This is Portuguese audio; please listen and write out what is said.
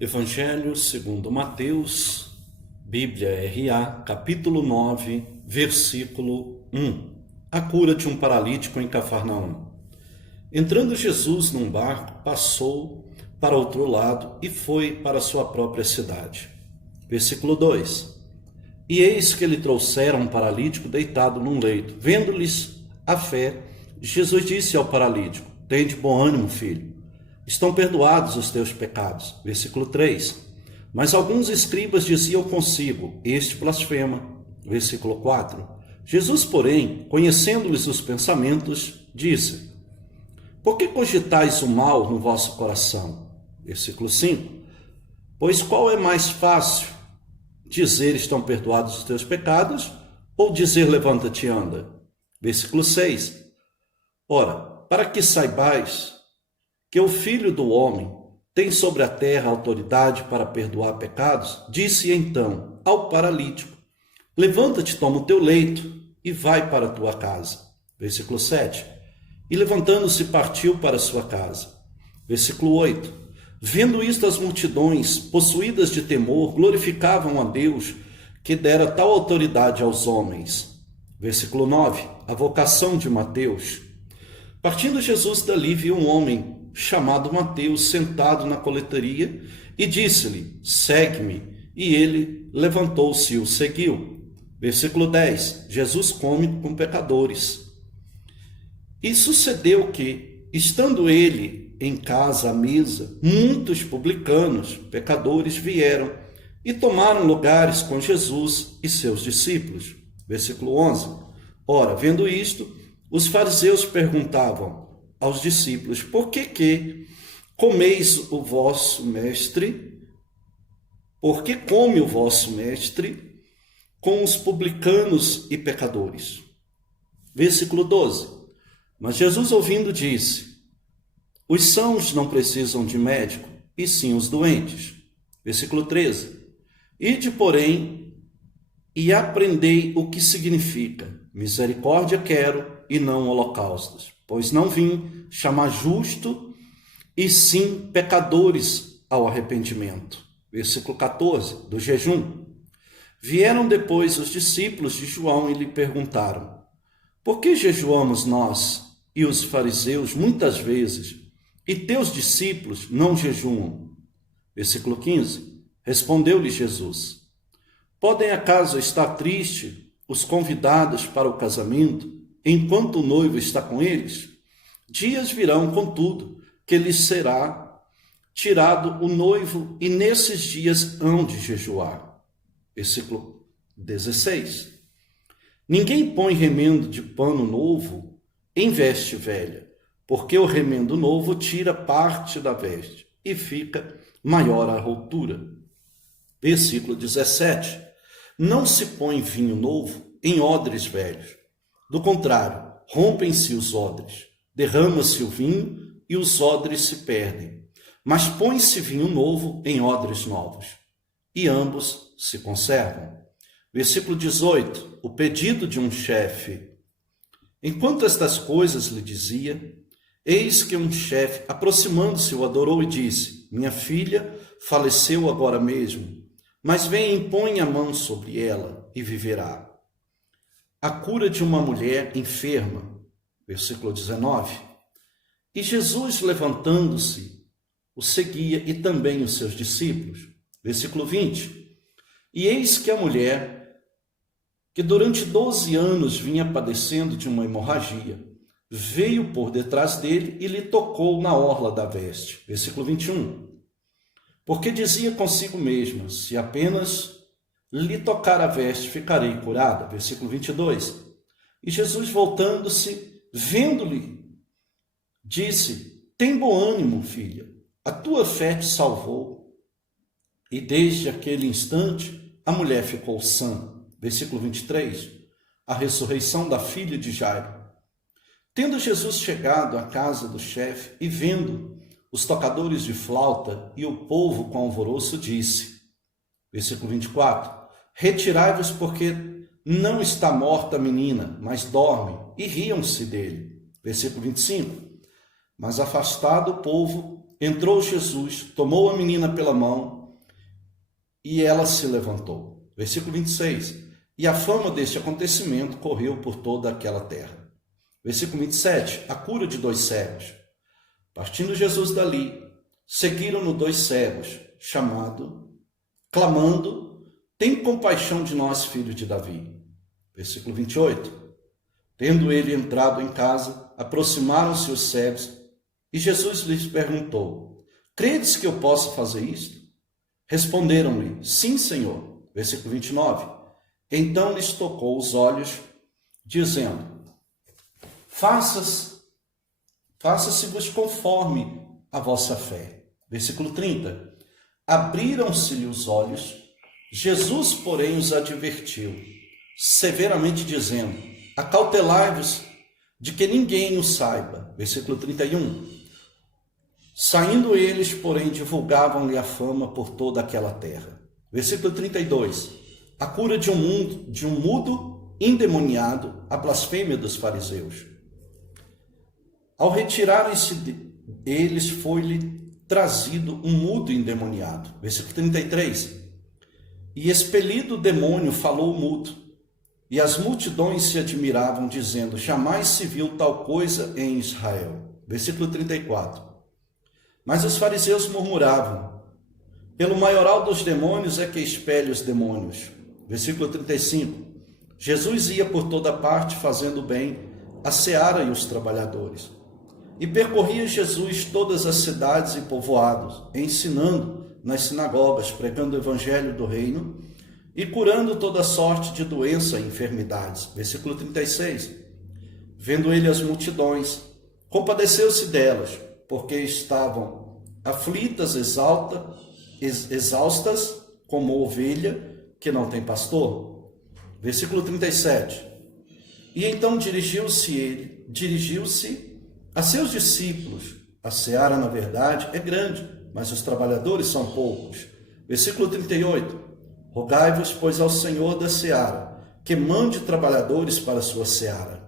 Evangelho segundo Mateus, Bíblia RA, capítulo 9, versículo 1. A cura de um paralítico em Cafarnaum. Entrando Jesus num barco, passou para outro lado e foi para sua própria cidade. Versículo 2. E eis que lhe trouxeram um paralítico deitado num leito. Vendo-lhes a fé, Jesus disse ao paralítico: Tende bom ânimo, filho. Estão perdoados os teus pecados. Versículo 3. Mas alguns escribas diziam consigo: Este blasfema. Versículo 4. Jesus, porém, conhecendo-lhes os pensamentos, disse: Por que cogitais o mal no vosso coração? Versículo 5. Pois qual é mais fácil, dizer estão perdoados os teus pecados, ou dizer levanta-te e anda? Versículo 6. Ora, para que saibais que o Filho do Homem tem sobre a terra autoridade para perdoar pecados, disse então ao paralítico: Levanta-te, toma o teu leito e vai para a tua casa. Versículo 7. E levantando-se partiu para a sua casa. Versículo 8. Vendo isto, as multidões, possuídas de temor, glorificavam a Deus, que dera tal autoridade aos homens. Versículo 9. A vocação de Mateus. Partindo Jesus dali, viu um homem chamado Mateus sentado na coletoria e disse-lhe: Segue-me. E ele levantou-se e o seguiu. Versículo 10. Jesus come com pecadores. E sucedeu que, estando ele em casa à mesa, muitos publicanos, pecadores, vieram e tomaram lugares com Jesus e seus discípulos. Versículo 11. Ora, vendo isto, os fariseus perguntavam aos discípulos: Por que comeis o vosso mestre? Por que come o vosso mestre com os publicanos e pecadores? Versículo 12. Mas Jesus, ouvindo, disse: Os sãos não precisam de médico, e sim os doentes. Versículo 13. Ide, porém, e aprendei o que significa: misericórdia quero e não holocaustos, pois não vim chamar justo, e sim pecadores ao arrependimento. Versículo 14, do jejum. Vieram depois os discípulos de João e lhe perguntaram: Por que jejuamos nós e os fariseus muitas vezes, e teus discípulos não jejuam? Versículo 15. Respondeu-lhe Jesus: Podem acaso estar tristes os convidados para o casamento, enquanto o noivo está com eles? Dias virão, contudo, que lhes será tirado o noivo, e nesses dias hão de jejuar. Versículo 16. Ninguém põe remendo de pano novo em veste velha, porque o remendo novo tira parte da veste, e fica maior a rotura. Versículo 17. Não se põe vinho novo em odres velhos. Do contrário, rompem-se os odres, derrama-se o vinho e os odres se perdem. Mas põe-se vinho novo em odres novos, e ambos se conservam. Versículo 18. O pedido de um chefe. Enquanto estas coisas lhe dizia, eis que um chefe, aproximando-se, o adorou e disse: Minha filha faleceu agora mesmo, mas vem e põe a mão sobre ela e viverá. A cura de uma mulher enferma. Versículo 19. E Jesus, levantando-se, o seguia, e também os seus discípulos. Versículo 20. E eis que a mulher, que durante 12 anos vinha padecendo de uma hemorragia, veio por detrás dele e lhe tocou na orla da veste. Versículo 21. Porque dizia consigo mesma: Se apenas lhe tocar a veste, ficarei curada. Versículo 22. E Jesus, voltando-se, vendo-lhe, disse: Tem bom ânimo, filha, a tua fé te salvou. E desde aquele instante a mulher ficou sã. Versículo 23. A ressurreição da filha de Jairo. Tendo Jesus chegado à casa do chefe e vendo os tocadores de flauta e o povo com alvoroço, disse, versículo 24: Retirai-vos, porque não está morta a menina, mas dorme, e riam-se dele. Versículo 25. Mas afastado o povo, entrou Jesus, tomou a menina pela mão e ela se levantou. Versículo 26. E a fama deste acontecimento correu por toda aquela terra. Versículo 27. A cura de 2 cegos. Partindo Jesus dali, seguiram-no 2 cegos, clamando, tem compaixão de nós, filho de Davi. Versículo 28. Tendo ele entrado em casa, aproximaram-se os cegos, e Jesus lhes perguntou: credes que eu posso fazer isto? Responderam-lhe: sim, Senhor. Versículo 29. Então lhes tocou os olhos, dizendo: faça-se-vos conforme a vossa fé. Versículo 30. Abriram-se-lhe os olhos, Jesus, porém, os advertiu, severamente dizendo: acautelai-vos de que ninguém o saiba. Versículo 31. Saindo eles, porém, divulgavam-lhe a fama por toda aquela terra. Versículo 32. A cura de um mudo endemoniado, a blasfêmia dos fariseus. Ao retirarem-se eles, foi-lhe trazido um mudo endemoniado. Versículo 33. E expelido o demônio, falou o mudo. E as multidões se admiravam, dizendo: jamais se viu tal coisa em Israel. Versículo 34. Mas os fariseus murmuravam: pelo maioral dos demônios é que expele os demônios. Versículo 35. Jesus ia por toda parte fazendo bem a seara e os trabalhadores. E percorria Jesus todas as cidades e povoados, ensinando nas sinagogas, pregando o evangelho do reino e curando toda sorte de doença e enfermidades. Versículo 36. Vendo ele as multidões, compadeceu-se delas, porque estavam aflitas, exaustas, como ovelha que não tem pastor. Versículo 37. E então dirigiu-se a seus discípulos. A seara, na verdade, é grande, mas os trabalhadores são poucos. Versículo 38. Rogai-vos, pois, ao Senhor da seara, que mande trabalhadores para a sua seara.